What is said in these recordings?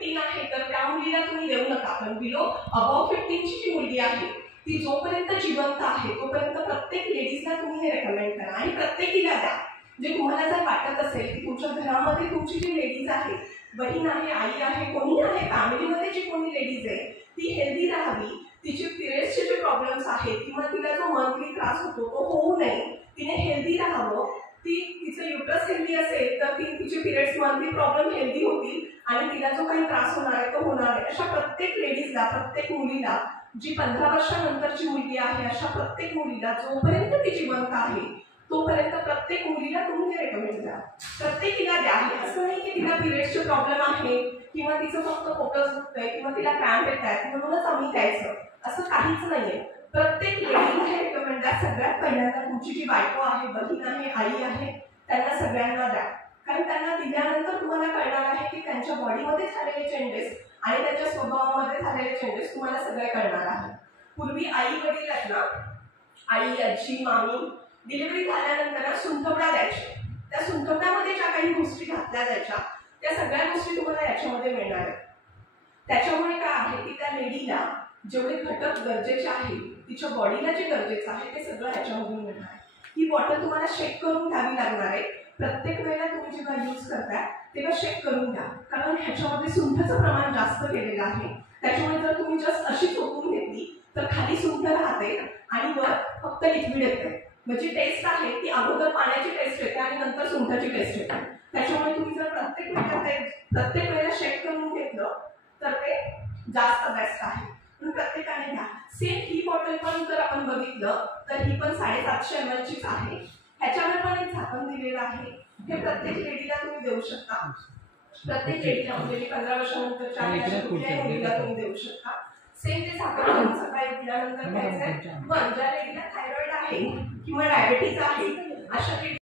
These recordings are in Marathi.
15 आहे तर त्या मुलीला तुम्ही देऊ नका, पण बिलो अबव 15 ची जी मुलगी आहे ती जोपर्यंत जिवंत आहे तोपर्यंत प्रत्येक लेडीजला तुम्ही हे रेकमेंड करा आणि प्रत्येकीला द्या. जे तुम्हाला जर वाटत असेल की तुमच्या घरामध्ये तुमची जी लेडीज आहे, बहीण आहे, आई आहे, कोणी आहे, फॅमिलीमध्ये जी कोणी लेडीज आहे ती हेल्दी राहावी, तिचे पिरियड्सचे जे प्रॉब्लेम्स आहेत किंवा तिला जो मंथली त्रास होतो तो होऊ नये, तिने हेल्दी राहावं, तिचं युट्रस हेल्दी असेल तर तिचे पिरियड्स मंथली प्रॉब्लेम हेल्दी होतील आणि तिला जो काही त्रास होणार आहे तो होणार आहे. अशा प्रत्येक लेडीजला, प्रत्येक मुलीला, जी 15 वर्षानंतरची मुलगी आहे अशा प्रत्येक मुलीला जोपर्यंत ती जिवंत आहे तोपर्यंत प्रत्येक मुलीला तुम्ही हे रेकमेंड द्या, प्रत्येकीला द्या. असं नाही की तिला पिरियड्सचे प्रॉब्लेम आहे किंवा तिचं फक्त फोकस दुखतंय किंवा तिला क्रॅम्प येत आहेत म्हणूनच आम्ही द्यायचं, असं काहीच नाहीये. प्रत्येक लेडीला हे रेकमेंड द्या. सगळ्यात पहिल्यांदा तुमची जी बायको आहे, बहीण आहे, आई आहे, त्यांना सगळ्यांना द्या. कारण त्यांना दिल्यानंतर तुम्हाला कळणार आहे की त्यांच्या बॉडीमध्ये झालेले चेंजेस आणि त्यांच्या स्वभावामध्ये झालेले चेंजेस तुम्हाला सगळे कळणार आहे. पूर्वी आई वडील आहेत ना, आई, आजी, मामी डिलिव्हरी झाल्यानंतर सुंठवडा द्यायचे. त्या सुंठवड्यामध्ये ज्या काही गोष्टी घातल्या जायच्या त्या सगळ्या गोष्टी तुम्हाला याच्यामध्ये मिळणार आहेत. त्याच्यामुळे काय आहे की त्या लेडीला जेवढे घटक गरजेचे आहे, तिच्या बॉडीला जे गरजेचं आहे ते सगळं ह्याच्यामधून मिळणार आहे. ही बॉटल तुम्हाला शेक करून घ्यावी लागणार आहे. प्रत्येक वेळेला तुम्ही जेव्हा यूज करताय तेव्हा शेक करून घ्या, कारण ह्याच्यामध्ये सुंठाचं प्रमाण जास्त केलेलं आहे. त्याच्यामुळे जर तुम्ही जस्ट अशी चोखून घेतली तर खाली सुंठ राहते आणि वर फक्त लिक्विड येते. म्हणजे टेस्ट आहे ती अगोदर पाण्याची टेस्ट येते आणि नंतर सुंठाची टेस्ट येते. त्याच्यामुळे तुम्ही जर प्रत्येक वेळेला शेक करून घेतलं तर ते जास्त बेस्ट आहे. पण प्रत्येकाने घ्या. सेम ही बॉटल पण जर आपण बघितलं तर ही पण 750 ml चीच आहे. ह्याच्यावर पण एक झाकण दिलेलं आहे. हे प्रत्येक लेडीला तुम्ही देऊ शकता. प्रत्येक लेडीला म्हणजे 15 वर्षानंतर कुठल्याही मुलीला तुम्ही देऊ शकता. सेम ते झाकण सकाळी दिल्यानंतर घ्यायचंय. पण ज्या लेडीला थायरॉइड आहे किंवा डायबिटीज आहे अशा लेडी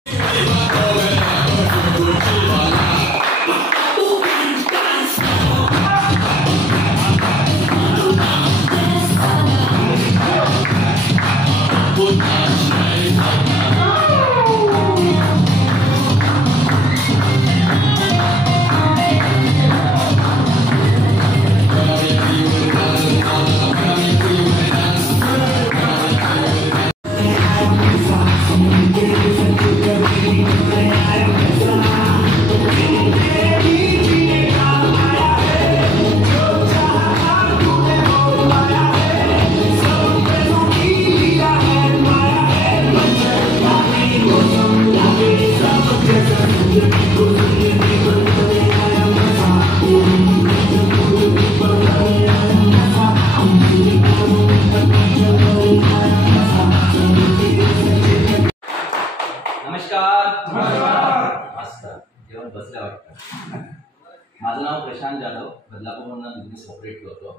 माझं नाव प्रशांत जाधव, बदलापूरमधून बिझनेस ऑपरेट करतो.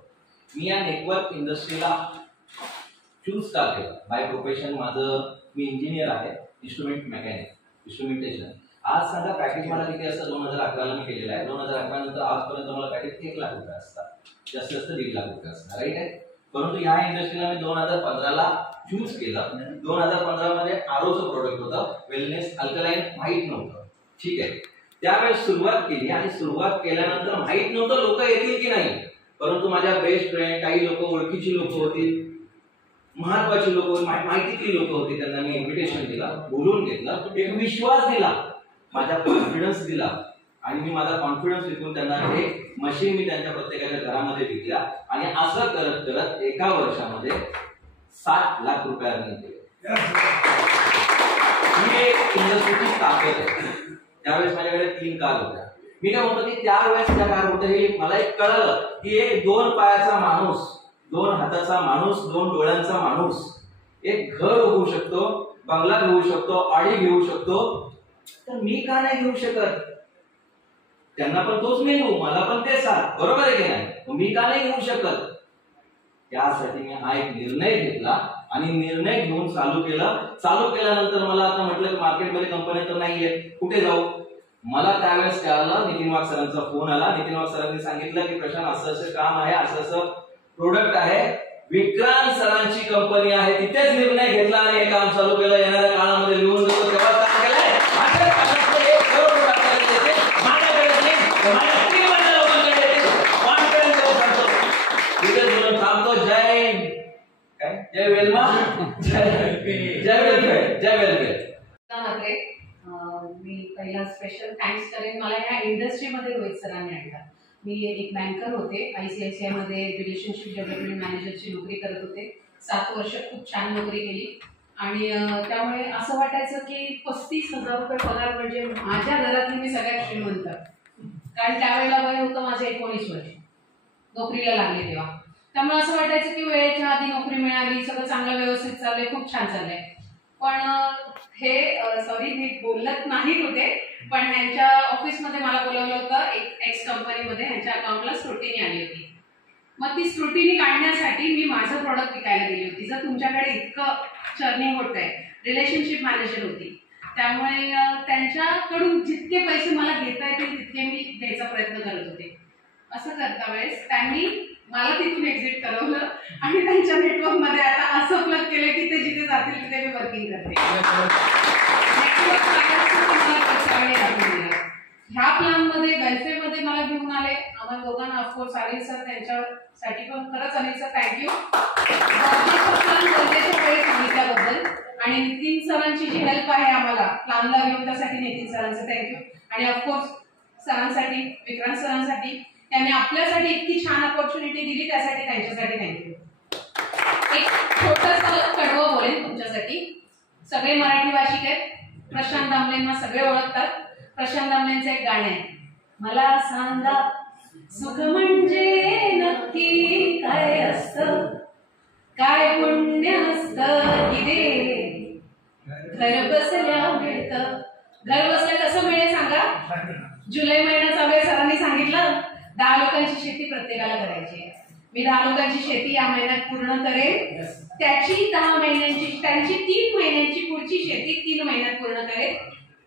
मी या नेटवर्क इंडस्ट्रीला चूज का केलं? बाय प्रोफेशन मी इंजिनियर आहे, इन्स्ट्रुमेंट मेकॅनिक, इन्स्ट्रुमेंटेशन. आज सांगा पॅकेज मला किती असतं? 2011ला मी केलेलं आहे. 2011 नंतर आजपर्यंत मला पॅकेज 1 लाख रुपये असतात, जास्त जास्त 1.5 लाख रुपये असतात, राईट आहे. परंतु या इंडस्ट्रीला मी 2015ला चूज केलं. 2015 मध्ये आरोचं प्रोडक्ट होतं, वेलनेस अल्कलाइन, माहीत नव्हतं, ठीक आहे. त्यावेळेस सुरुवात केली आणि सुरुवात केल्यानंतर माहीत नव्हतं लोक येतील की नाही. परंतु माझ्या बेस्ट फ्रेंड, काही लोक ओळखीची लोक होती, महत्वाची लोक, माहितीतली लोक होती, त्यांना मी इन्व्हिटेशन दिलं, बोलून घेतलं, एक विश्वास दिला, माझा कॉन्फिडन्स दिला आणि मी माझा कॉन्फिडन्स विकून त्यांना हे मशीन मी त्यांच्या प्रत्येकाच्या घरामध्ये विकल्या आणि असं करत करत एका वर्षामध्ये 7 लाख रुपये अर्निंग केले. ही एक इंडस्ट्रीची ताकद आहे. त्यावेळेस माझ्याकडे 3 कार होत्या. मी काय म्हणतो की त्यावेळेस त्या कार होत्या हे मला एक कळलं की एक 2 पायाचा माणूस, 2 हाताचा माणूस, 2 डोळ्यांचा माणूस एक घर होऊ शकतो, बंगला घेऊ शकतो, ऑडी घेऊ शकतो, तर मी का नाही घेऊ शकत? त्यांना पण तोच मेनू, मला पण ते साथ, बरोबर आहे की नाही? मी का नाही घेऊ शकत? त्यासाठी मी हा एक निर्णय घेतला आणि निर्णय घेऊन चालू केलं. चालू केल्यानंतर मला आता म्हटलं की मार्केटमध्ये कंपनी तर नाहीये, कुठे जाऊ? मला त्यावेळेस कळालं, नितीन वाघ सरांचा फोन आला. नितीन वाघ सरांनी सांगितलं की प्रशांत असं असं काम आहे, असं असं प्रोडक्ट आहे, विक्रांत सरांची कंपनी आहे, तिथेच निर्णय घेतला आणि हे काम चालू केलं. येणाऱ्या काळामध्ये लिहून देतो तेव्हा काम केलंय. मारतो जय काय जय वेलमा जय वेलफेअर. मात्रे मी पहिला स्पेशल थँक्स करेन मला या इंडस्ट्रीमध्ये रोहित सरांनी आणलं. मी एक बँकर होते, ICICI मध्ये रिलेशनशिप डेव्हलपमेंट मॅनेजरची नोकरी करत होते. 7 वर्ष खूप छान नोकरी केली आणि त्यामुळे असं वाटायचं की 35,000 रुपये पगार म्हणजे माझ्या घरातली मी सगळ्यात श्रीमंत. कारण त्यावेळेला वय होतं माझं 19 वर्ष, नोकरीला लागले तेव्हा. त्यामुळे असं वाटायचं की वेळेच्या आधी नोकरी मिळाली, सगळं चांगलं व्यवस्थित चाललंय, खूप छान चाललंय. पण हे सॉरी मी बोलत नाही होते, पण ह्यांच्या ऑफिसमध्ये मला बोलवलं होतं एक एक्स कंपनीमध्ये. ह्यांच्या अकाउंटला स्क्रुटिनी आली होती. मग ती स्क्रुटिनी काढण्यासाठी मी माझं प्रॉडक्ट विकायला गेली होती. जर तुमच्याकडे इतकं चर्निंग होत आहे, रिलेशनशिप मॅनेजर होती, त्यामुळे त्यांच्याकडून जितके पैसे मला घेता येतील तितके मी द्यायचा प्रयत्न करत होते. असं करता वेळेस त्यांनी मला तिथून एक्झिट करवलं आणि त्यांच्या नेटवर्कमध्ये आता असं प्लग केलं की ते जिथे जातील तिथे मी वर्किंग करते. ह्या प्लॅनमध्ये वेलफेअरमध्ये मला घेऊन आले. आम्हाला दोघांना ऑफकोर्स अनिल सर, त्यांच्यासाठी पण खरंच अनिल सर थँक्यू. गरजेच्या वेळी सांगितल्याबद्दल आणि नितीन सरांची जी हेल्प आहे आम्हाला प्लॅनला घेऊन त्यासाठी नितीन सरांचं थँक्यू. आणि ऑफकोर्स सरांसाठी, विक्रांत सरांसाठी, त्यांनी आपल्यासाठी इतकी छान अपॉर्च्युनिटी दिली त्यासाठी त्यांच्यासाठी थँक्यू. एक छोटंसं कडवं बोलेन तुमच्यासाठी. सगळे मराठी भाषिक आहेत. प्रशांत दामलेंना सगळे ओळखतात. प्रशांत दामलेंचं एक गाणं आहे, मला सांगा सुख म्हणजे नक्की काय असतं, काय पुण्य असतं की दे घर बसल्या मिळतं. घर बसल्या कसं मिळेल सांगा. जुलै महिना चालू आहे, सरांनी सांगितलं 10 लोकांची शेती प्रत्येकाला करायची आहे. मी 10 लोकांची शेती या महिन्यात पूर्ण करेन. त्याची 10 महिन्यांची, त्यांची 3 महिन्यांची पुढची शेती 3 महिन्यात पूर्ण करेन.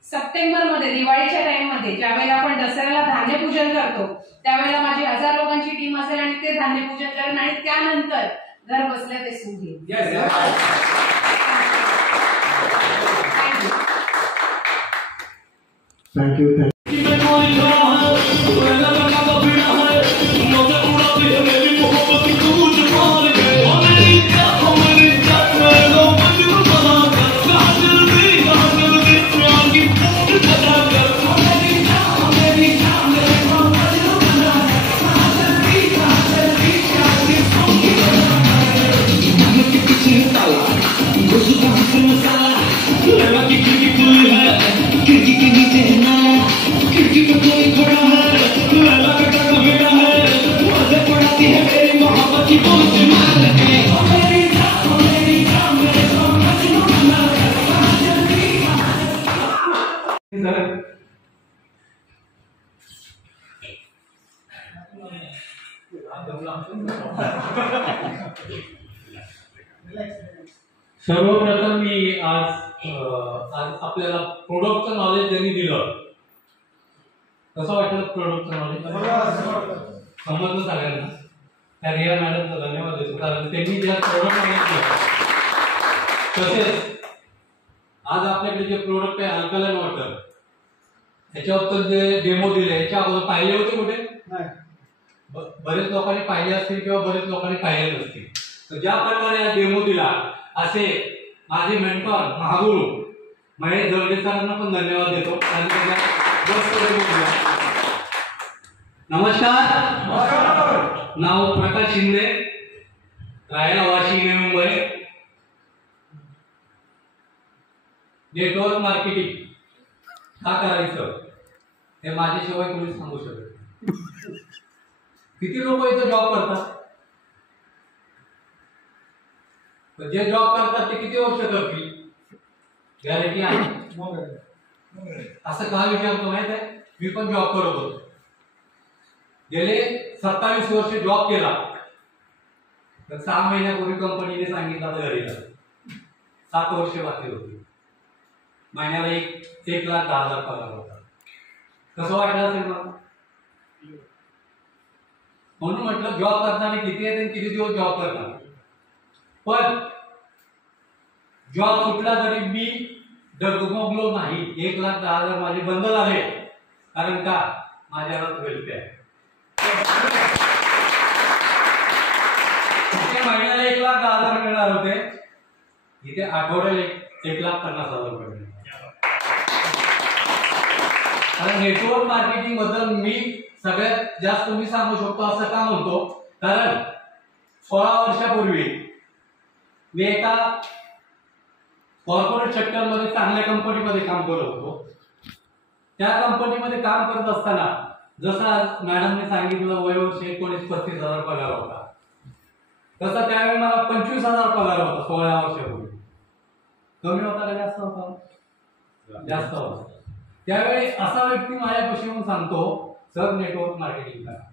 सप्टेंबरमध्ये दिवाळीच्या टाइममध्ये ज्यावेळेला आपण दसऱ्याला धान्य पूजन करतो त्यावेळेला माझी 1000 लोकांची टीम असेल आणि ते धान्य पूजन करेन आणि त्यानंतर घर बसल्या ते सुख घेईन. थँक्यू. सर्वप्रथम मी आज आपल्याला प्रोडक्टचं नॉलेज ज्यांनी दिलं कसं वाटलं? प्रोडक्टचं नॉलेज समजलं सगळ्यांना. त्या रिया मॅडमचा धन्यवाद देतो कारण त्यांनी ज्या प्रोडक्ट नॉलेज दिलं. तसेच आज आपल्याकडे जे प्रोडक्ट आहे अल्कलाइन वॉटर, याच्याबद्दल जे डेमो दिले याच्या अगोदर पाहिले होते कुठे? बरेच लोकांनी पाहिले असतील किंवा बरेच लोकांनी पाहिले नसतील. तर ज्या प्रकारे हा डेमो दिला असे माझे मेंटॉर महागुरु महेश जळगे सरांना पण धन्यवाद देतो. नमस्कार. नाव प्रकाश शिंदे, राहायला वाशी, नवी मुंबई. नेटवर्क मार्केटिंग का करायचं हे माझ्याशिवाय कोणी सांगू शकत. किती लोक इथं जॉब करतात? जे जॉब करतात ते किती वर्ष करतील? गॅरंटी आहे? असं का विचारतो माहित आहे? मी पण जॉब करत होतो. गेले 27 वर्ष जॉब केला. तर 6 महिन्यापूर्वी कंपनीने सांगितलं तर घरी जा. 7 वर्ष बाकी होती. महिन्याला 1,10,000 पगार होता. कसं वाटलं असेल मला? म्हणून म्हटलं जॉब करताना किती आहे किती दिवस जॉब करणार. पण जॉब सुटला तरी मी डगमगलो नाही. 1,10,000 माझे बंद झाले. कारण का? माझ्या वेलफेअर. मिळणार होते, इथे आठवड्याला 1,50,000 रुपये मिळणार. कारण नेटवर्क मार्केटिंग बद्दल मी सगळ्यात जास्त मी सांगू शकतो असं का म्हणतो, कारण 16 वर्षापूर्वी मी एका कॉर्पोरेट सेक्टरमध्ये चांगल्या कंपनीमध्ये काम करत होतो. त्या कंपनीमध्ये काम करत असताना जसं आज मॅडमने सांगितलं वयोवर्ष 19-35,000 पगार होता, तसा त्यावेळी मला 25,000 पगार होता 16 वर्षापूर्वी. कमी होता का जास्त होता? जास्त होता. त्यावेळी असा व्यक्ती माझ्यापाशी येऊन सांगतो, सर नेटवर्क मार्केटिंग करा.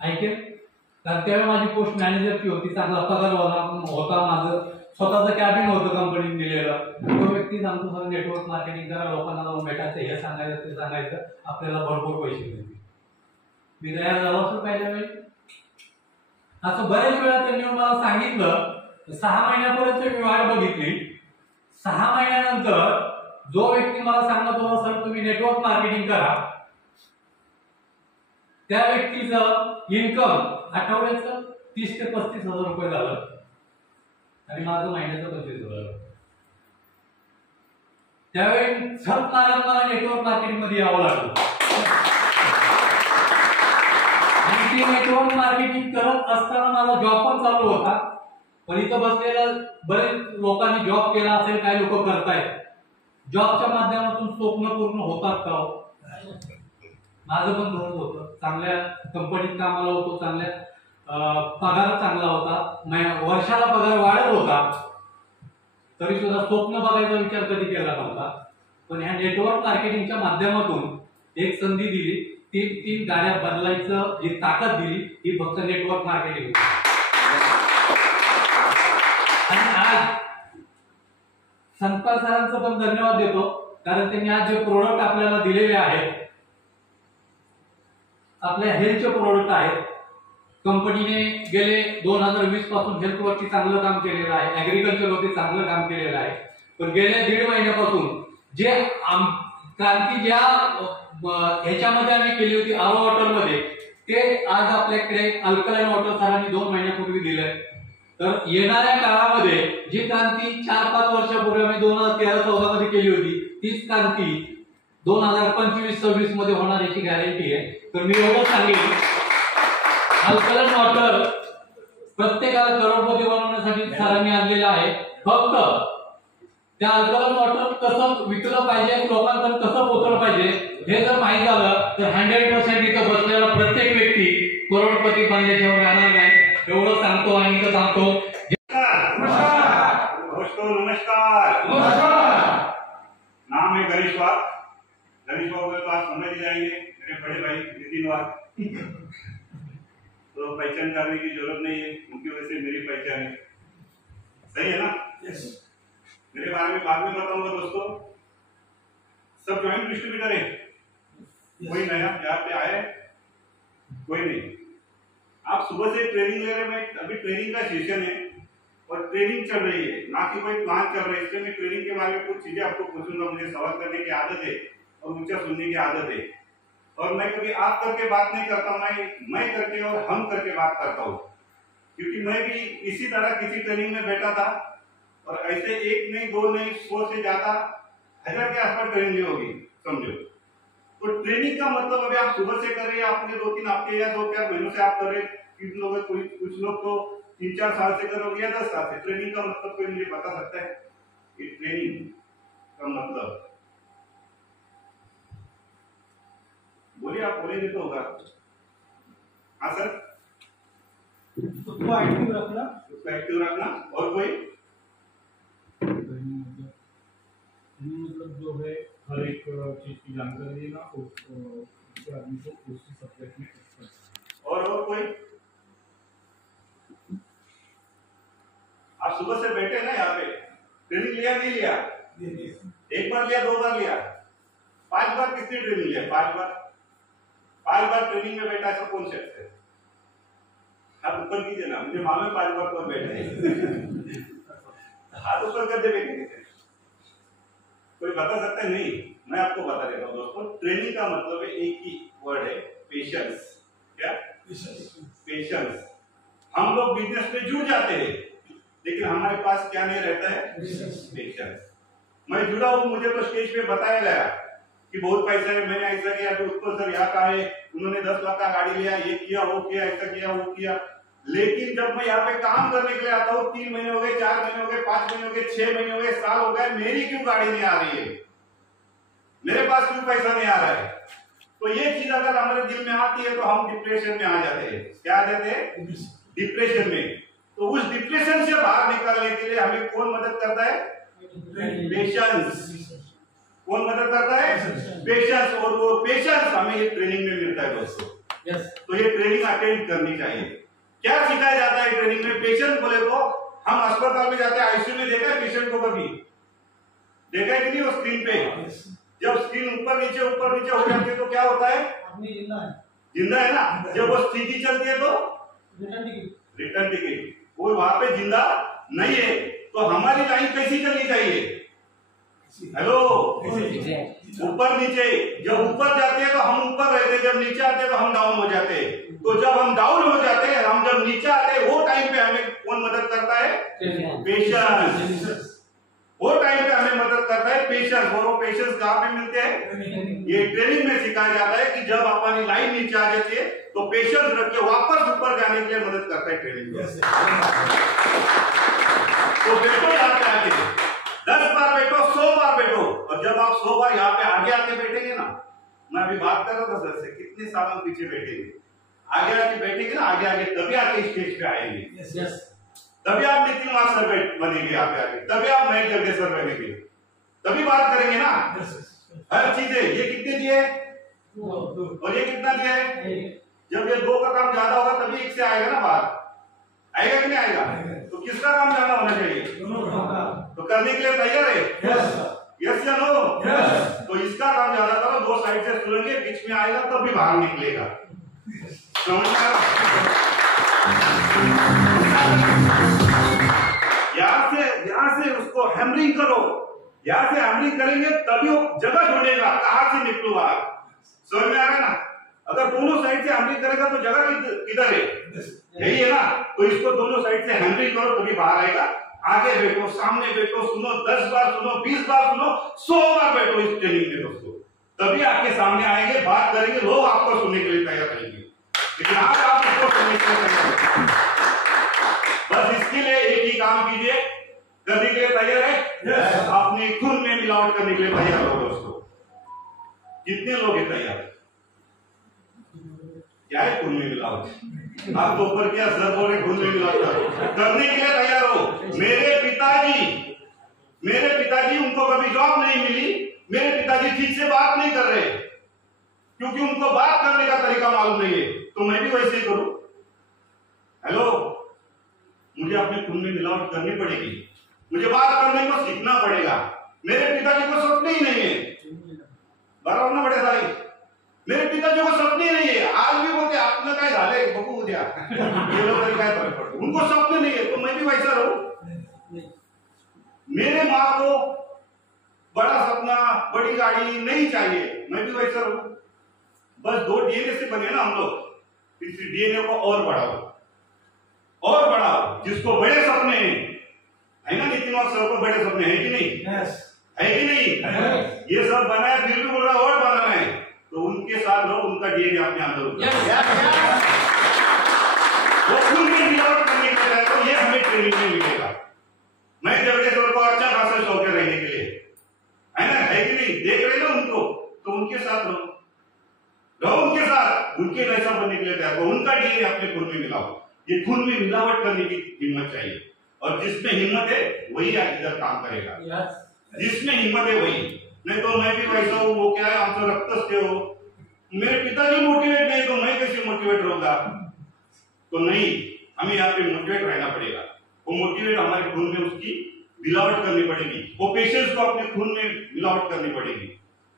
ऐकेल? तर त्यावेळी माझी पोस्ट मॅनेजरची होती, चांगला पगार होता, माझं स्वतःचं कॅबिन होतं कंपनीने दिलेलं. तो व्यक्ती सांगतो सर नेटवर्क मार्केटिंग करा, लोकांना जाऊन भेटायचं, हे सांगायचं ते सांगायचं, आपल्याला भरपूर पैसे मिळतील. मी तयार झालो असं पहिल्या वेळी. असं बऱ्याच वेळा त्यांनी मला सांगितलं. 6 महिन्यापर्यंत मी वाट बघितली. 6 महिन्यानंतर जो व्यक्ती मला सांगत होता सर तुम्ही नेटवर्क मार्केटिंग करा, त्या व्यक्तीचं इन्कम आठवड्याचं 30 ते 35,000 रुपये झालं आणि माझं महिन्याचं 25,000. त्यावेळी झक मारत मला नेटवर्क मार्केटिंग मध्ये यावं लागलं आणि ते नेटवर्क मार्केटिंग करत असताना माझा जॉब पण चालू होता. पण इथं बसलेल्या बरेच लोकांनी जॉब केला असेल, काही लोक करतायत. जॉबच्या माध्यमातून स्वप्न पूर्ण होतात का? माझं पण तसंच होतं. चांगल्या कंपनीत कामाला होतो, चांगल्या पगार चांगला होता, वर्षाला पगार वाढत होता, तरी सुद्धा स्वप्न बघायचा विचार कधी केला नव्हता. पण ह्या नेटवर्क मार्केटिंगच्या माध्यमातून एक संधी दिली, 3 गाड्या बदलायचं जी ताकद दिली ही फक्त नेटवर्क मार्केटिंग. आणि आज संतपाल सरांचं पण धन्यवाद देतो, कारण त्यांनी आज जे प्रोडक्ट आपल्याला दिलेले आहेत, आपल्या हेल्थचे प्रोडक्ट आहेत. कंपनीने गेले 2020 पासून हेल्थवरती चांगलं काम केलेलं आहे, ऍग्रिकल्चरवरती चांगलं काम केलेलं आहे. पण गेल्या 1.5 महिन्यापासून जे क्रांती ज्या ह्याच्यामध्ये आम्ही केली होती आरो वॉटरमध्ये, ते आज आपल्याकडे अल्कलाईन वॉटर सरांनी 2 महिन्यापूर्वी दिलंय. तर येणाऱ्या काळामध्ये जी क्रांती 4-5 वर्षापूर्वी आम्ही 2013-14 मध्ये केली होती, तीच क्रांती 2025-26 मध्ये होणार याची गॅरंटी आहे. तर मी एवढं सांगेन, अल्कलाईन वॉटर प्रत्येकाला करोडपती बनवण्यासाठी सरांनी आणलेलं आहे. फक्त त्या अल्कलाईन वॉटर कसं विकलं पाहिजे, लोकांपर्यंत कसं पोहोचलं पाहिजे हे जर माहीत झालं तर 100% इथं बसलेला प्रत्येक व्यक्ती करोडपती बनल्याशिवाय राहणार नाही. एवढं सांगतो आणि इथं सांगतो. नमस्कार। नाम है गणेश वाघ। गणेश वाघ को आज समझ जाएंगे, मेरे बड़े भाई नितिन वाघ। तो पहचान करने की जरूरत नहीं है, उनकी वजह से मेरी पहचान है। सही है ना? यस। मेरे बारे में बाद में बताऊंगा दोस्तों। सब ज्वाइंट डिस्ट्रीब्यूटर है, कोई नया यहाँ पे आया है? कोई नहीं। आप सुबह से ट्रेनिंग ले रहे हैं, अभी ट्रेनिंग का सेशन है और ट्रेनिंग चल रही है, ना कि कोई प्लान चल रहा है। इसलिए मैं ट्रेनिंग के बारे में कुछ चीजें आपको पूछूंगा। मुझे सवाल करने की आदत है और ऊंचा सुनने की आदत है, और मैं कभी आप करके बात नहीं करता, मैं करके और हम करके बात करता हूँ। क्योंकि मैं भी इसी तरह किसी ट्रेनिंग में बैठा था और ऐसे 1 नहीं 2 नहीं 100 से ज्यादा 1000 के आसपास ट्रेनिंग ली होगी समझो। तो ट्रेनिंग का मतलब अभी आप सुबह से कर रहे हैं, आपने 2-3 हफ्ते या 2-4 महीनों से आप कर रहे हैं। कुछ लोग तो 3-4 साल से करोगे या 10 साल से। ट्रेनिंग का मतलब कोई मुझे बता सकता है? ये ट्रेनिंग का मतलब बोलिए, आप बोलेंगे तो होगा। हाँ सर, उसको एक्टिव रखना, उसको एक्टिव रखना। और कोई मतलब जो है हर एक चीज की जानकारी देना, उसके आदमी को उसी सब्जेक्ट में एक्सपर्ट। और कोई? आप सुबह से बैठे ना यहाँ पे, ट्रेनिंग लिया नहीं लिया? 1 बार लिया, 2 बार लिया, 5 बार किसने ट्रेनिंग लिया? 5 बार। 5 बार ट्रेनिंग में बैठा ऐसा कौन शख्स है? हाथ ऊपर कीजिए ना, मुझे मालूम है 5 बार कौन बैठे हैं। हाथ ऊपर कर दे बैठे, कोई बता सकता है? नहीं, मैं आपको बता देता हूँ दोस्तों। ट्रेनिंग का मतलब है एक ही वर्ड है, पेशेंस। क्या? पेशेंस। हम लोग बिजनेस में जुड़ जाते हैं, लेकिन हमारे पास क्या नहीं रहता है, पेशेंस। मैं जुड़ा हूँ, मुझे तो स्टेज पे बताया गया कि बहुत पैसा है, मैंने ऐसा किया, जो उत्तर सर यहाँ का है, उन्होंने 10 लाख का गाड़ी लिया, ये किया, वो किया, ऐसा किया, वो किया। लेकिन जब मैं यहाँ पे काम करने के लिए आता हूँ, 3 महीने हो गए, 4 महीने हो गए, 5 महीने हो गए, 6 महीने हो गए, साल हो गए, मेरी क्यों गाड़ी नहीं आ रही है, मेरे पास क्यों पैसा नहीं आ रहा है? तो ये चीज अगर हमारे दिल में आती है तो हम डिप्रेशन में आ जाते हैं। क्या आ जाते हैं? डिप्रेशन में। तो उस डिप्रेशन से बाहर निकालने के लिए हमें कौन मदद करता है? पेशेंस। कौन मदद करता है? पेशेंस। और वो पेशेंस हमें ये ट्रेनिंग में मिलता है दोस्तों। तो ये ट्रेनिंग अटेंड करनी चाहिए। क्या सिखाया जाता है ट्रेनिंग में? पेशेंट बोले तो हम अस्पताल में जाते हैं, आईसीयू में देखा है पेशेंट को कभी? देखा है कि नहीं? वो स्क्रीन पे जब स्क्रीन ऊपर नीचे हो जाती है तो क्या होता है? जिंदा है ना। जब वो स्थिति चलती है तो रिटर्न टिकट। वो वहां पे जिंदा नहीं है। तो हमारी लाइन कैसी चलनी चाहिए? हेलो, ऊपर नीचे। जब ऊपर जाते हैं तो हम ऊपर रहते हैं, जब नीचे आते हैं तो हम डाउन हो जाते हैं। तो जब हम डाउन हो जाते हैं, हम जब नीचे आते हैं, वो टाइम पे हमें कौन मदद करता है? पेशेंस। वो टाइम पे हमें मदद करता है पेशेंस। और वो पेशेंस कहाँ पे मिलते हैं? ये ट्रेनिंग में सिखाया जाता है कि जब अपनी लाइन नीचे आ जाती है तो पेशेंस रख के वापस ऊपर जाने के लिए मदद करता है ट्रेनिंग में। तो बैठो यहाँ पे आके 10 बार बैठो, 100 बार बैठो। और जब आप 100 बार यहाँ पे आगे आके बैठेंगे ना, मैं अभी बात कर रहा था सर से, कितने सालों पीछे बैठेंगे, आगे आके बैठेंगे ना, आगे आगे तभी आके स्टेज पे आएंगे। तभी आप नितिन मास्टर बनेंगे यहाँ पे आके, तभी आप नए जगदीश्वर बनेंगे, तभी बात करेंगे ना। हर चीजें ये कितने दिए और ये कितना दिया है? जब ये 2 का काम ज्यादा होगा तभी 1 से आएगा ना बाहर। आएगा कि नहीं आएगा? तो किसका काम ज्यादा होना चाहिए? तो करने के लिए तैयार है? यस या नो? तो इसका काम ज्यादा करो, 2 साइड से सुनेंगे, बीच में आएगा तब भी बाहर निकलेगा। समझ में आ रहा? यहाँ से उसको हैमरिंग करो। यहाँ से हैमरिंग करेंगे तभी वो जगह ढूंढेगा कहां से निकलू बाहर। समझ में आ रहा ना? अगर दोनों साइड से हैमरिंग करेगा तो जगह किधर है? यही है ना। तो इसको दोनों साइड से हैमरिंग करो तभी बाहर आएगा। आगे बैठो, सामने बैठो, सुनो, 10 बार सुनो, 20 बार सुनो, 100 बार बैठो इस ट्रेनिंग में दोस्तों, तभी आपके सामने आएंगे, बात करेंगे, लोग आपको सुनने के लिए तैयार रहेंगे। लेकिन आज आप उसको सुनने के लिए तैयार, बस इसके लिए एक ही काम कीजिए। करने के लिए तैयार है? अपने खून में मिलावट करने के लिए तैयार हो दोस्तों? कितने लोग हैं तैयार? क्या है खून में मिलावट? आप तो ऊपर क्या सर बोल रहे खून में मिलावट करने के लिए तैयार हो? मेरे पिताजी उनको कभी जॉब नहीं मिली, मेरे पिताजी ठीक से बात नहीं कर रहे क्योंकि उनको बात करने का तरीका मालूम नहीं है। तो मैं भी वैसे ही करूं? हेलो, मुझे अपने खून में मिलावट करनी पड़ेगी, मुझे बात करने को सीखना पड़ेगा। मेरे पिताजी को सपने ही नहीं है, बराबर ना बड़े साई? मेरे पिताजी को सपने नहीं है, आज भी बोलते आपने काय झाले बघू उद्या, ये लोग काय फरक पड़ता, उनको सपने नहीं है। तो मैं भी वैसा रहूं? मेरे माँ को बड़ा सपना, बड़ी गाड़ी नहीं चाहिए, मैं भी वैसा रहूं? बस 2 डीएनए से बने ना हम लोग। इस डीएनए को और बढ़ाओ, जिसको बड़े सपने हैं, है ना? नितिन सर को बड़े सपने हैं कि नहीं? है कि नहीं? ये सब बनाया फिर भी बोल रहा और बनाना है, तो उनके साथ रहो, उनका डीएनए अपने अंदर वो खून में मिलावट करने के लिए, तो ये हमें ट्रेनिंग में मिलेगा। मैं जगदीश्वर को अच्छा खासा शौक है रहने के लिए, है ना? है कि नहीं? देख रहे ना उनको, तो उनके साथ रहो, उनके साथ, उनके जैसा बनने के लिए तैयार हो, उनका डीएनए अपने खून में मिलाओ। ये खून में मिलावट करने की हिम्मत चाहिए, और जिसमें हिम्मत है वही इधर काम करेगा। जिसमें हिम्मत है वही। नहीं तो मैं भी वैसा हूँ, वो क्या है, आप तो रक्त से हो, मेरे पिताजी मोटिवेट नहीं तो मैं कैसे मोटिवेट रहूंगा? तो नहीं, हमें यहाँ पे मोटिवेट रहना पड़ेगा। वो मोटिवेट हमारे खून में उसकी मिलावट करनी पड़ेगी, वो पेशेंस को अपने खून में मिलावट करनी पड़ेगी।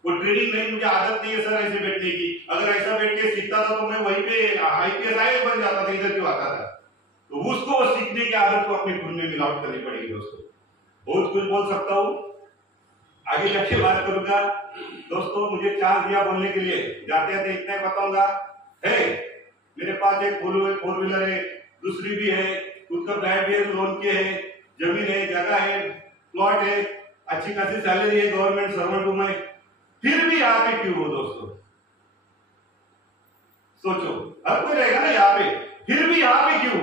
वो ट्रेनिंग नहीं, मुझे आदत नहीं है सर ऐसे बैठने की, अगर ऐसा बैठ के सीखता था तो मैं वहीं पे IPS IAS बन जाता था, इधर क्यों आता था? तो उसको सीखने की आदत को अपने खून में मिलावट करनी पड़ेगी दोस्तों। बहुत कुछ बोल सकता हूँ, आगे जाके बात करूंगा दोस्तों। मुझे चांस दिया बोलने के लिए, जाते जाते इतना ही बताऊंगा। है मेरे पास एक 4 व्हीलर है, दूसरी भी है, खुद का फ्लैट भी है, लोन के है, जमीन है, जगह है, प्लॉट है, अच्छी खासी सैलरी है, गवर्नमेंट सर्वेंट हूं मैं, फिर भी यहाँ पे क्यों हो दोस्तों? सोचो, हर कोई रहेगा ना यहाँ पे, फिर भी यहाँ पे क्यों?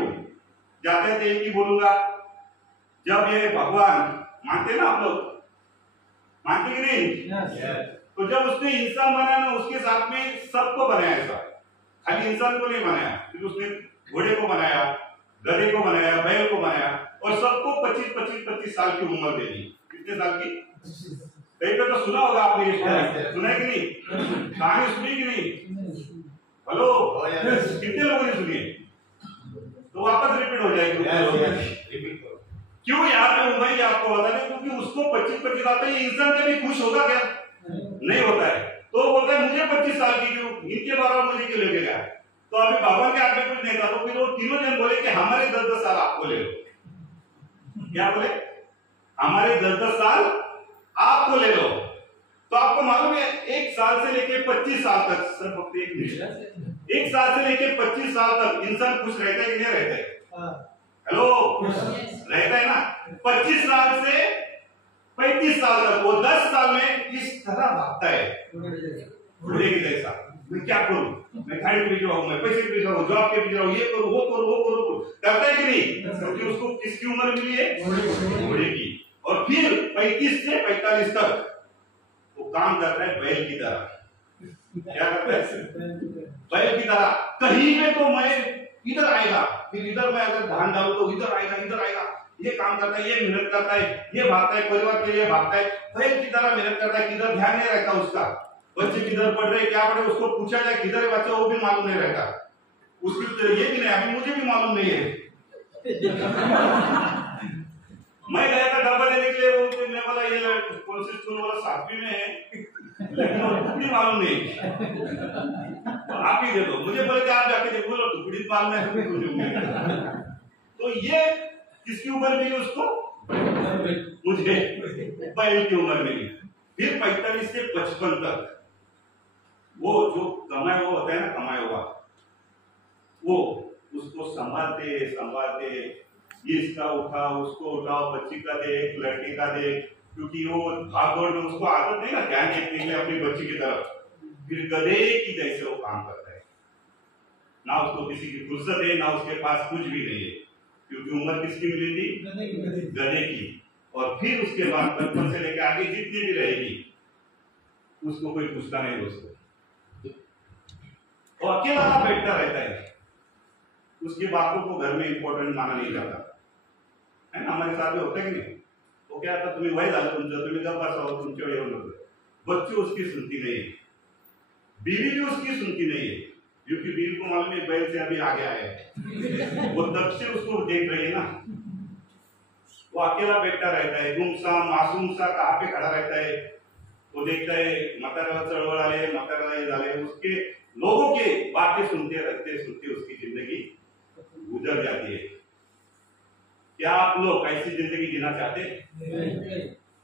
जाते हैं तो एक ही बोलूंगा, जब ये भगवान मानते ना आप लोग, मानते कि नहीं? तो जब उसने इंसान बनाया ना, उसके साथ में सबको बनाया, ऐसा खाली इंसान को नहीं बनाया, फिर उसने घोड़े को बनाया, गधे को बनाया, बैल को बनाया, और सबको 25-25 साल की उम्र दे दी। कितने साल की? कहीं पे तो सुना होगा आपने, ये सुना है कि नहीं? कहानी सुनी कि नहीं? हेलो, कितने लोगों ने सुनी? तो वापस रिपीट हो जाएगी। क्यों यहाँ पे हूं मैं, आपको बता दें, क्योंकि उसको 25 साल पे इंसान कभी खुश होगा क्या? नहीं होता है। तो बोलता है मुझे 25 साल की क्यों, इनके द्वारा मुझे क्यों लेके गया? तो अभी भगवान के हाथ में कुछ नहीं था, तो फिर वो तीनों जन बोले कि हमारे 10-10 साल आपको ले लो। क्या बोले? हमारे 10-10 साल आपको ले लो। तो आपको मालूम है, 1 साल से लेके 25 साल तक, सर फक्त 1 मिनट, 1 साल से लेके 25 साल तक इंसान खुश रहता है कि नहीं रहता है? हेलो, रहता है ना? 25 साल से 35 साल तक, वो 10 साल में इस तरह भागता है घोड़े की जैसा। मैं क्या करूं, मैं खाने के पीछे रहूं, मैं पैसे के पीछे रहूं, जॉब के पीछे रहूं, ये करूं, वो करूं, वो करूं, करता है कि नहीं? क्योंकि उसको किसकी उम्र मिली है? घोड़े की। और फिर 35 से 45 तक वो काम करता है बैल की तरह। क्या करता है? बैल की तरह। कहीं में तो मैं इधर आएगा, फिर इधर मैं अगर धान डालू तो इधर आएगा, इधर आएगा, ये काम करता है, ये मेहनत करता है, ये भागता है, परिवार के लिए भागता है, बैल की तरह मेहनत करता है, किधर ध्यान नहीं रहता उसका, बच्चे किधर पढ़ रहे, क्या पढ़ रहे, उसको पूछा जाए किधर है बच्चा, वो भी मालूम नहीं रहता उसकी, ये भी नहीं, अभी मुझे भी मालूम नहीं है। मैं गया था डब्बा देने के लिए, वो मैं बोला ये कौन से स्कूल वाला 7वीं में है, लेकिन वो भी मालूम नहीं, तो आप ही दे दो, मुझे बोले आप जाके देखो, टुकड़ी मालूम है। तो ये किसकी उम्र मिली उसको? मुझे बैल की उम्र मिली। फिर 45 से 55 तक वो जो कमाया हुआ होता है ना, कमाया हुआ, वो उसको संभालते संभालते, इसका उठा, उसको उठाओ, बच्ची का दे, लड़के का दे, क्योंकि वो भागदौड़ में उसको आदत नहीं ना ध्यान देने के लिए अपनी बच्ची की तरफ। फिर गधे की जैसे वो काम करता है, ना उसको किसी की फुर्सत है, ना उसके पास कुछ भी नहीं है, क्योंकि उम्र किसकी मिली थी? गधे की। और फिर उसके बाद 55 से लेकर आगे जितनी भी रहेगी उसको कोई पूछता नहीं दोस्तों, वो अकेला बैठता रहता है, उसकी बातों को घर में इंपॉर्टेंट माना नहीं जाता है ना। हमारे साथ में होता है कि नहीं? वो क्या था, तुम्हें वही डालो, तुम्हें कब बस तुमचे येऊन बच्चे उसकी सुनती नहीं है, बीवी भी उसकी सुनती नहीं है, क्योंकि बीवी को मालूम है बैल से अभी आगे आया है, वो तब से उसको देख रही है ना। वो अकेला बैठा रहता है, गुमसाम मासूम सा कहाँ पे खड़ा रहता है, वो देखता है म्हाताऱ्याला चळवळ आले, म्हाताऱ्याला ये झाले, उसके लोगों के बातें सुनते रहते सुनते उसकी जिंदगी गुजर जाती है। क्या आप लोग ऐसी जिंदगी जीना चाहते हैं?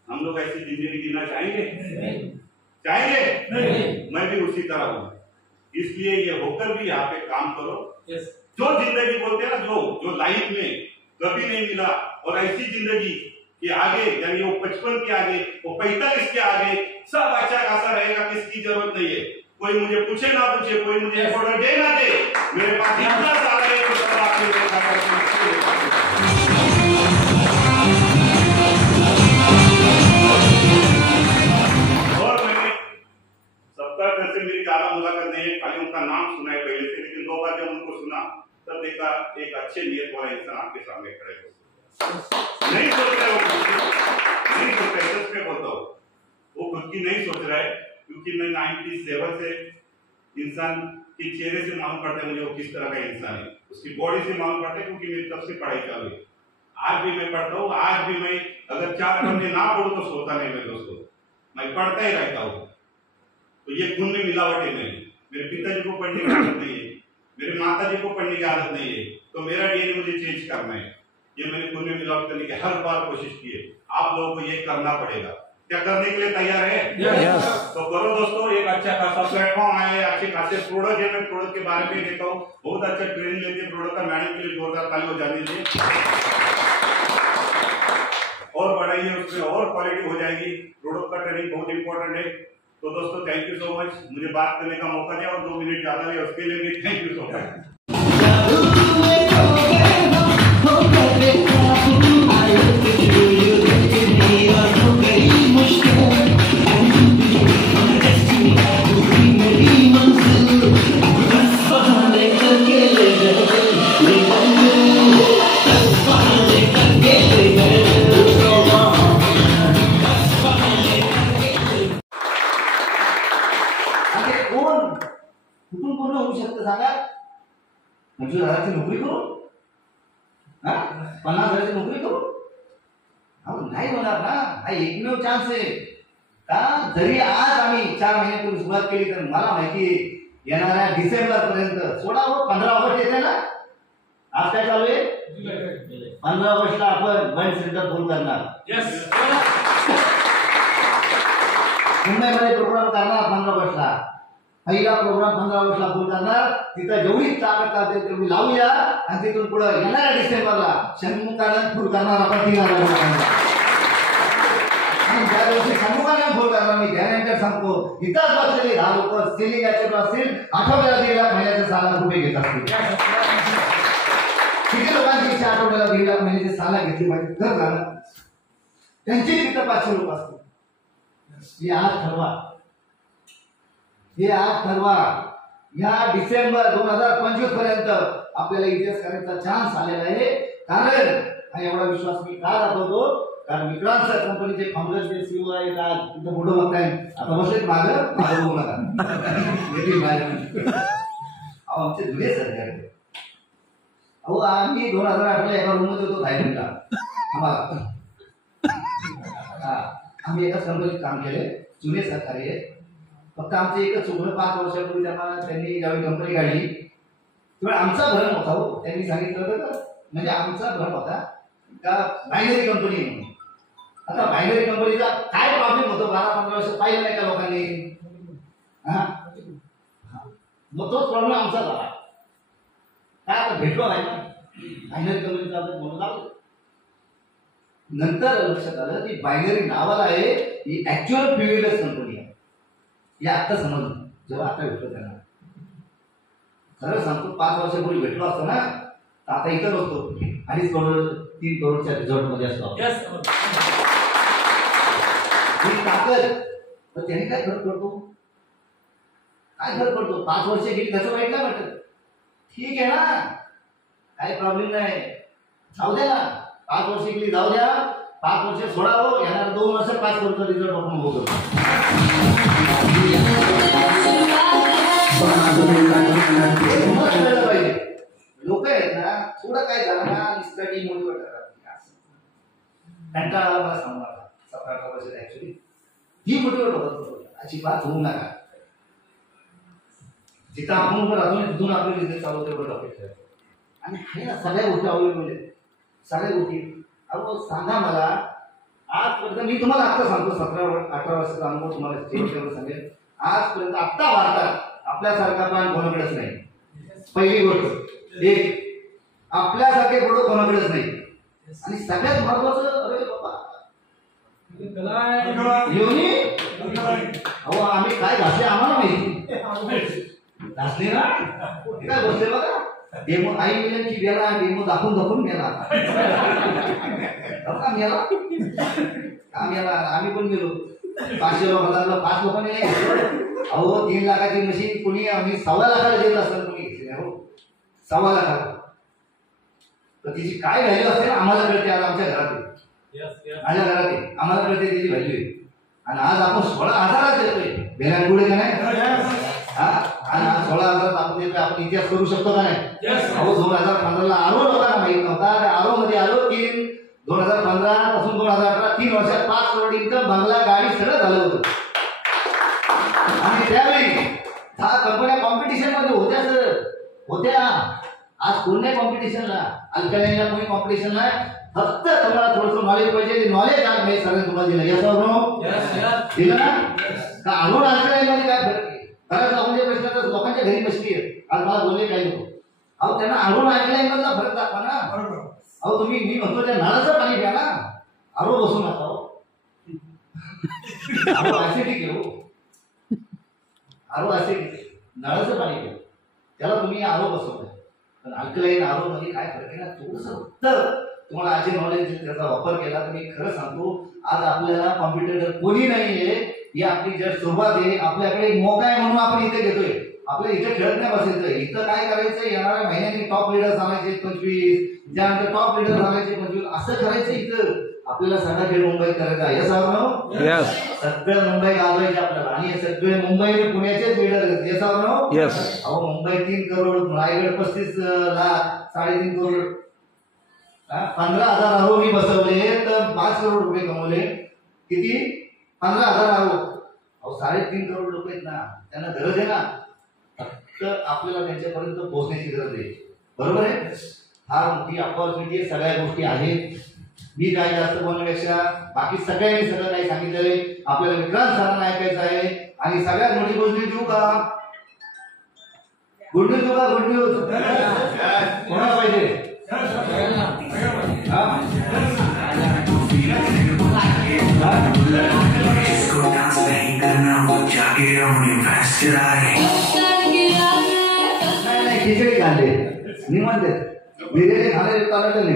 हम लोग ऐसी जिंदगी जीना चाहेंगे? चाहेंगे? मैं भी उसी तरह हूँ, इसलिए ये होकर भी यहाँ पे काम करो। जो जिंदगी बोलते हैं ना, जो लाइफ में कभी नहीं मिला, और ऐसी जिंदगी कि आगे, यानी वो 55 के आगे, वो 45 के आगे सब अच्छा खासा रहेगा, किसकी जरूरत नहीं है, कोई मुझे पूछे ना पूछे, कोई मुझे ऑर्डर दे ना दे, मेरे पास इतना सारा है कि सब और मैंने सबका घर से मेरी ज्यादा मुलाकात नहीं है, खाली उनका नाम सुना है पहले से, लेकिन 2 बार जब उनको सुना तब देखा एक अच्छे नियत वाला इंसान आपके सामने खड़े है। नहीं सोच रहा है वो, नहीं सोच रहा है, सच में बोलता हूँ, वो खुद की नहीं सोच रहा है, क्योंकि मैं 97 से इंसान के चेहरे से मालूम पड़ता है मुझे वो किस तरह का इंसान है, उसकी बॉडी से मालूम पड़ता है, क्योंकि मेरी तब से पढ़ाई चालू है। आज भी मैं पढ़ता हूँ, आज भी मैं अगर 4 घंटे ना पढ़ूं तो सोता नहीं मैं दोस्तों, मैं पढ़ता ही रहता हूँ। तो ये खून में मिलावट है नहीं, मेरे पिताजी को पढ़ने की आदत नहीं है, मेरे माता जी को पढ़ने की आदत नहीं है, तो मेरा डीएनए मुझे चेंज करना है। ये मैंने खून में मिलावट करने की हर बार कोशिश की है, आप लोगों को ये करना पड़ेगा। क्या करने के लिए तैयार है? तो करो दोस्तों, एक अच्छा खासा प्लेटफॉर्म है, अच्छे खासे प्रोडक्ट है। मैं प्रोडक्ट के बारे में देता हूँ, बहुत अच्छा ट्रेनिंग लेती है प्रोडक्ट का। मैडम के लिए जोरदार ताली हो जानी चाहिए। और बढ़ाइए, उसमें और क्वालिटी हो जाएगी। प्रोडक्ट का ट्रेनिंग बहुत इंपॉर्टेंट है। तो दोस्तों थैंक यू सो मच, मुझे बात करने का मौका दिया और 2 मिनट ज्यादा लिया, उसके लिए भी थैंक यू सो मच। कुठून पूर्ण होऊ शकतं सांगा? 25,000ची नोकरी करू, 50,000ची नोकरी करू? नाही होणार ना. हा एकमेव चान्स आहे का. जरी आज आम्ही 4 महिन्यापूर्वी सुरुवात केली तर मला माहिती आहे येणाऱ्या डिसेंबर पर्यंत 15 ऑगस्ट येते ना. आज काय चालू आहे? 15 ऑगस्टला आपण वन सेंटर फुल करणार. मुंबईमध्ये प्रोग्राम करणार 15 ऑगस्टला. पहिला प्रोग्राम 15 ऑगस्टला फुल करणार. तिथं जेवढी ताकद लागते तेवढी लावूया आणि तिथून पुढे येणाऱ्या डिसेंबरला षण्मुखानंद फुल करणार आपण 3,000 लोकांना. आणि ज्या दिवशी षण्मुखानंद फुल करणार मी गॅरंटेड सांगतो, इथंच बसलेली 10 लोक सेलिंग याच्यावर असतील, आठवड्याला 1.5 लाख महिन्याचे 6 लाख रुपये घेत असतील. किती लोकांची इच्छा आठवड्याला 1.5 लाख महिन्याचे 6 लाख घेतली पाहिजे घर झालं, त्यांची तिथं 500 लोक असतील. हे आज ठरवा, हे आज ठरवा. या डिसेंबर 2025 पर्यंत आपल्याला इतिहास करायचा चान्स आलेला आहे. कारण हा एवढा विश्वास मी का दाखवतो, कारण विक्रांत सर कंपनीचे फाउंडर जे सीईओ आहेत, आज तुमचं फोटो बघताय, आता बसलेत मागं बघू नका. आमचे जुने सरकार अहो, आम्ही 2008ला एका रूम मध्ये होतो थायलंडला. आम्हाला आम्ही एकाच कंपनीत काम केले, जुने सरकारी आहे. फक्त आमचे एकच चुकलं, 5 वर्षापूर्वी त्यांनी ज्यावेळी कंपनी काढली तेव्हा आमचा भ्रम होता. हो, त्यांनी सांगितलं होतं, म्हणजे आमचा भ्रम होता का बायनरी कंपनी म्हणून. आता बायनरी कंपनीचा काय प्रॉब्लेम होतो 12-15 वर्ष पाहिलं नाही का लोकांनी. मग तोच प्रॉब्लेम आमचा झाला. काय आता भेटलो नाही ना बायनरी कंपनीचा म्हणून लागलो. नंतर लक्षात आलं की बायनरी नावाला आहे, ही ऍक्च्युअल फ्युएललेस कंपनी आहे. हे आता समजलं जेव्हा आता भेटलो त्यांना. खरं सांगतो 5 वर्षापूर्वी भेटलो असतो ना तर आता इथं नसतो, 2.5 करोड 3 करोडच्या रिझॉर्ट मध्ये असतो. ही ताकद. तर त्यांनी काय फरक पडतो, काय फरक पडतो. 5 वर्ष गेली त्याचं वाईट नाही वाटत, ठीक आहे ना, काही प्रॉब्लेम नाही, जाऊ द्या ना. 5 वर्ष गेली जाऊ द्या, 5 वर्ष सोडावं. येणार 2 वर्ष 5 करोडचा रिझल्ट आपण बघू. लोक आहेत ना, थोडं काय झालं ना निस्ताटी मोडीवर करतात. कंटाळा मला सांगू नका. 17-18 वर्ष ऍक्च्युली ही मोठीवर होत अजिबात होऊ नका. जिथं आपण उभं राहतो तिथून आपले बिझनेस चालू तेवढं अपेक्षा आहे. आणि आहे ना सगळ्या गोष्टी अवेलेबल आहेत, सगळ्या गोष्टी. अहो सांगा मला, आजपर्यंत मी तुम्हाला आता सांगतो, 17-18 वर्षाचा अनुभव तुम्हाला स्टेजवर सांगेल. आजपर्यंत आत्ता भारतात आपल्यासारखा प्लॅन कोणाकडेच नाही. पहिली गोष्ट एक, आपल्यासारखे प्रोडक्ट कोणाकडेच नाही. आणि सगळ्यात महत्वाचं, अरे बाबा अहो आम्ही काय घासले आम्हाला माहिती. घासले ना काय बसले बघा. डेमो आई मिळेल की गेला, डेमो दाखवून गेला. गेला का गेला. आम्ही पण गेलो 500 लोकांना, 5 लोकांनी नाही घेतलं. अहो 3 लाखाची मशीन कुणी, आम्ही 1.25 लाखाला देत असताना कुणी घेतली नाही. हो 1.25 लाखाला. तर तिची काय व्हॅल्यू असेल आम्हाला कळते. आज आमच्या घरात माझ्या घरात आहे, आम्हाला कळते त्याची व्हॅल्यू आहे. आणि आज आपण 16,000 देतोय बेलान पुढे का नाही. आणि आज 16,000 आपण देतोय. आपण इतिहास करू शकतो का नाही. अहो 2015ला आरो लोकांना माहित नव्हता. आरो मध्ये आलो 2015 पासून 2018 3 वर्षात 5 करोड इन्कम, बंगला, गाडी सगळं झालं होतं. आणि त्यावेळी 6 कंपन्या कॉम्पिटिशन मध्ये होत्या सर, होत्या. आज कोण नाही कॉम्पिटिशनला. अल्कलाईनला कोणी कॉम्पिटिशन नाही. फक्त तुम्हाला थोडंसं नॉलेज पाहिजे. नॉलेज आज मी सगळं तुम्हाला दिलं. यस और नो? दिलं ना? का अरुण मध्ये काय फरक आहे? बऱ्याच लोकांचे प्रश्न तर लोकांच्या घरी बसली आहेत. आज मला बोलले काही लोक. अहो त्यांना अरुण मधला फरक दाखवा ना. अहो तुम्ही मी म्हणतो त्या नळाचं पाणी घ्या ना. आरो बसू नका हो. आरो ऍसिडिक आहे हो. आरो ऍसिडिक नळाचं पाणी घ्या. त्याला तुम्ही आरो बसवताय. पण अल्कलाईन आरो मध्ये काय फरक आहे ना? थोडंसं उत्तर तुम्हाला आजचे नॉलेज त्याचा वापर केला तर मी खरं सांगतो आज आपल्याला कॉम्प्युटर कोणी नाहीये. ही आपली जस्ट सुरुवात आहे. आपल्याकडे एक मौका आहे म्हणून आपण इथे घेतोय. आपल्या इथे खेळत नाही बसायचं. इथं काय करायचं येणाऱ्या महिन्यांनी टॉप लीडर आणायचे 25, त्यानंतर टॉप लीडर आणायचे 25, असं करायचं. इथं आपल्याला सगळा खेळ मुंबईत करायचा. हे सांगणं यस सगळं मुंबई गाजवायचे आपल्याला. आणि सगळे मुंबई पुण्याचेच लीडर आहेत. हे सांगणं यस अहो मुंबई 3 करोड, रायगड 35 लाख, 3.5 करोड, 15,000 आरो मी बसवले तर 5 करोड रुपये कमवले. किती? 15,000 आरो. अहो 3.5 करोड लोक आहेत ना, त्यांना गरज आहे ना. तर आपल्याला त्यांच्यापर्यंत पोहोचण्याची गरज आहे. बरोबर आहे. फार मोठी अपॉर्च्युनिटी आहे. सगळ्या गोष्टी आहेत. मी काय जास्त बोलण्यापेक्षा बाकी सगळ्यांनी सगळं काही सांगितलेलं आहे. आपल्याला विक्रांत सरांना ऐकायचं आहे. आणि सगळ्यात मोठी गोष्ट देऊ का? गुड न्यूज देऊ का? गुड न्यूज कोणाला पाहिजे? खिचडी खाल्ले निवांत बिर्याणी खाणारे चालत नाही.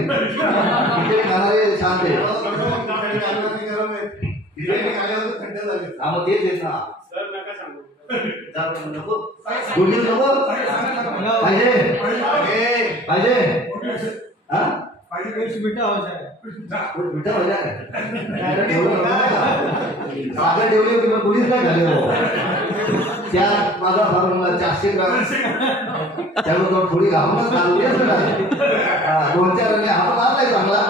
खिचडी खाणारे शांत आहे. मग तेच आहे ना. नको गुड न्यूज नको पाहिजे पाहिजे हा मिठा हो जाए सागर ठेवले होते पण कुणीच नाही झाले. त्या माझा फार्मला 400 ग्राम त्यावर थोडी घालूनच घालूया. 2-4 रने हात मारलाय चांगला.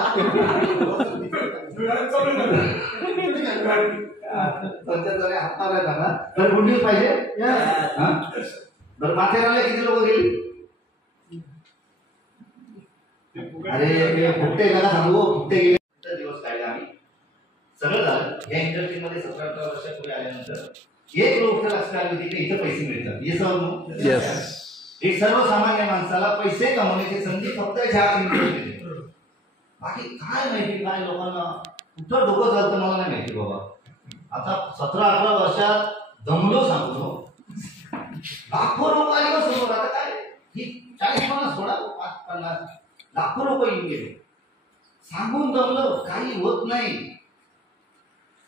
2-4 जणे हात मारलाय चांगला. तर गुड न्यूज पाहिजे. बरं माथेरानला किती लोक गेली? अरे फुकटे नका सांगू. फुकटे गेले दिवस काढले आम्ही. सगळं झालं. या इंडस्ट्रीमध्ये 17-18 वर्षापूर्वी आल्यानंतर एक गोष्ट लक्षात आली होती की इथं पैसे मिळतात. हे सर्व एक सर्वसामान्य माणसाला पैसे कमवण्याची संधी फक्त ह्या इंडस्ट्रीत. बाकी काय माहिती काय लोकांना कुठं डोकं चालतं मला नाही माहिती बाबा. आता 17-18 वर्षात दमलो सांगतो. लाखो लोक आले हो समोर. आता काय ही 40-50 सोडा 5-50 लाखो लोक येऊन गेले. सांगून दमलं काही होत नाही.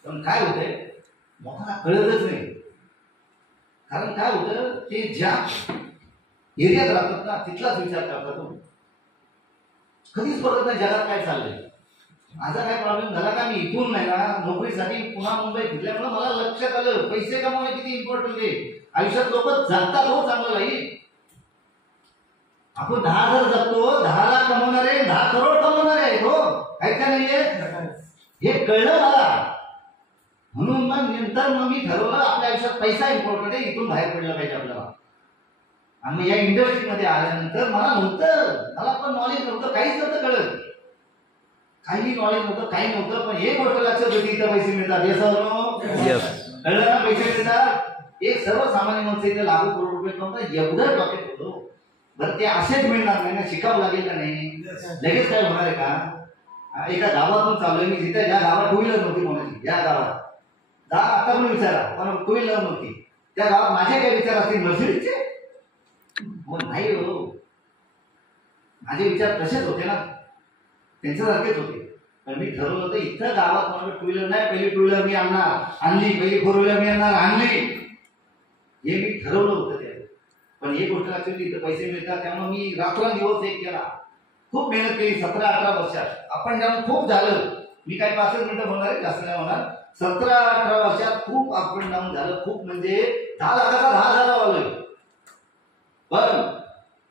पण काय होतंय लोकांना कळतच नाही. कारण काय होतं ते ज्या एरियात राहतात ना तिथलाच विचार करतात. कधीच बघत नाही जगात काय चाललंय. माझा काय प्रॉब्लेम झाला का मी इथून नाही ना नोकरीसाठी पुन्हा मुंबई फिरल्यामुळे मला लक्षात आलं पैसे कमवणे किती इम्पॉर्टंट आहे. आयुष्यात लोक जगतात हो चांगलं नाही. आपण 10,000 जगतो 10 लाख कमवणारे 10 करोड कमवणारे आहेत हो. आहेत का नाहीये? हे कळलं मला. म्हणून मग नंतर मी ठरवलं आपल्या आयुष्यात पैसा इम्पॉर्टंट आहे. इथून बाहेर पडलं पाहिजे आपल्याला. आणि या इंडस्ट्रीमध्ये आल्यानंतर मला नव्हतं मला पण नॉलेज नव्हतं काहीच नव्हतं कळत. काही नॉलेज नव्हतं काही नव्हतं. पण एक गोष्ट लक्षात होती इथं पैसे मिळतात. कळलं ना पैसे मिळतात. एक सर्वसामान्य माणसं इथे लाखो करोड रुपये कमवतात. एवढं टॉपिक होतो. बरं ते असेच मिळणार नाही ना. शिकावं लागेल का नाही. लगेच काय होणार आहे का? एका गावातून चाललोय मी जिथे ज्या गावात 2 व्हीलर नव्हती कोणाची. या गावात आता पण विचारा पण 2 व्हीलर नव्हती. त्या गावात माझे काय विचार असतील मर्सिडीजचे? नाही हो. माझे विचार तसेच होते ना त्यांच्यासारखेच होते. पण मी ठरवलं होतं इथं गावात मला 2 व्हीलर नाही. पहिली 2 व्हीलर मी आणली. पहिली 4 व्हीलर मी आणली. हे मी ठरवलं होतं ते. पण एक गोष्ट लक्षात इथं पैसे मिळतात त्यामुळे मी रात्रंदिवस एक केला. खूप मेहनत केली 17-18 वर्षात. आपण जेव्हा खूप झालं मी काय 5 मिनिटं बोलणार आहे जास्त नाही होणार. 17-18 वर्षात खूप अप अँड डाऊन झालं. खूप म्हणजे 10 लाखाचा 10,000 आलोय. पण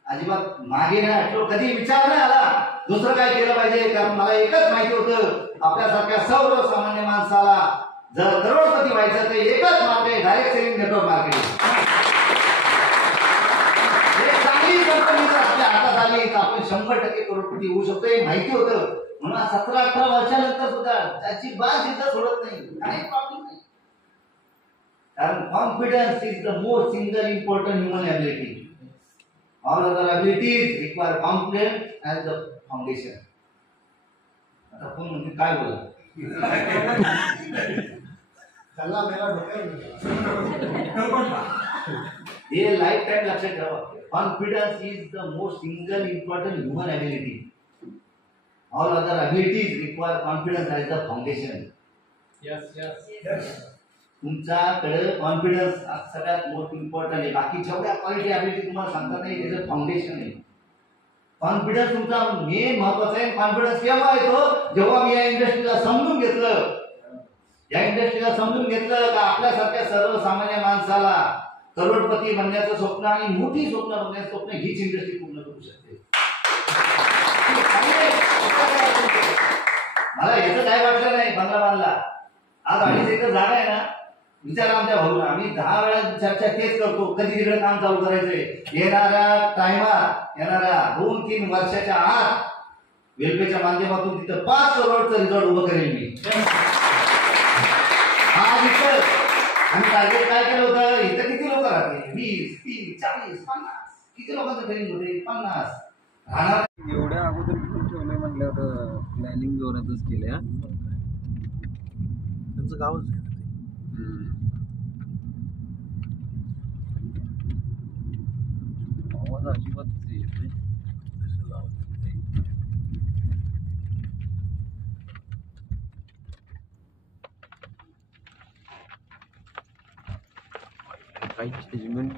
अजिबात मागे नाही हटलो. कधी विचार नाही आला दुसरं काय केलं पाहिजे. कारण मला एकच माहिती होतं आपल्यासारख्या सर्वसामान्य माणसाला जर करोडपती व्हायचं तर एकच मार्ग आहे डायरेक्ट सेलिंग नेटवर्क मार्केटिंग. चांगली कंपनी जर आपल्या हातात आली तर आपण 100% करोडपती होऊ शकतो. हे माहिती होतं. म्हणून 17-18 वर्षानंतर सुद्धा त्याची बाज सुद्धा सोडत नाही, काही प्रॉब्लेम नाही. कारण confidence is the most single important human ability. All other abilities require confidence as the foundation. आता कोण म्हणते काय बोला, हे लाईफ टाईम लक्षात ठेवा. Confidence is the most single important human ability. All other abilities require confidence as the foundation. तुमच्याकडे कॉन्फिडन्स सगळ्यात मोस्ट इम्पॉर्टंट आहे. बाकी जेवढ्या क्वालिटी ॲबिलिटी तुम्हाला सांगता नाही, त्याचं फाउंडेशन आहे. कॉन्फिडन्स तुमचा मेन महत्वाचा आहे. कॉन्फिडन्स केव्हा येतो, जेव्हा मी या इंडस्ट्रीला समजून घेतलं, या इंडस्ट्रीला समजून घेतलं का आपल्यासारख्या सर्वसामान्य माणसाला करोडपती बनण्याचं स्वप्न आणि मोठी स्वप्न बघण्याचं स्वप्न हीच इंडस्ट्री पूर्ण करू शकते. मला याचं काय वाटलं नाही. बंगला बांधला, आज 2.5 एकर जागा आहे ना, विचारा आमच्या भाऊला. आम्ही 10 वेळा चर्चा तेच करतो, कधी तिकडे काम चालू करायचंय. येणाऱ्या टायमात, येणाऱ्या 2-3 वर्षाच्या आत रेल्वेच्या माध्यमातून तिथं 5 करोडचं रिसॉर्ट उभं करेल मी. आज इथं आम्ही टार्गेट काय केलं होतं, इथं किती लोक राहते, 20, 30, 40, 50, किती लोकांचं ट्रेनिंग होते, 50 राहणार. एवढ्या अगोदर घेऊन ठेवलंय म्हटल्यावर प्लॅनिंग जोरातच केल्या. त्यांचं गावच आहे. आवाज अजिबातच येत नाही. काही जजमेंट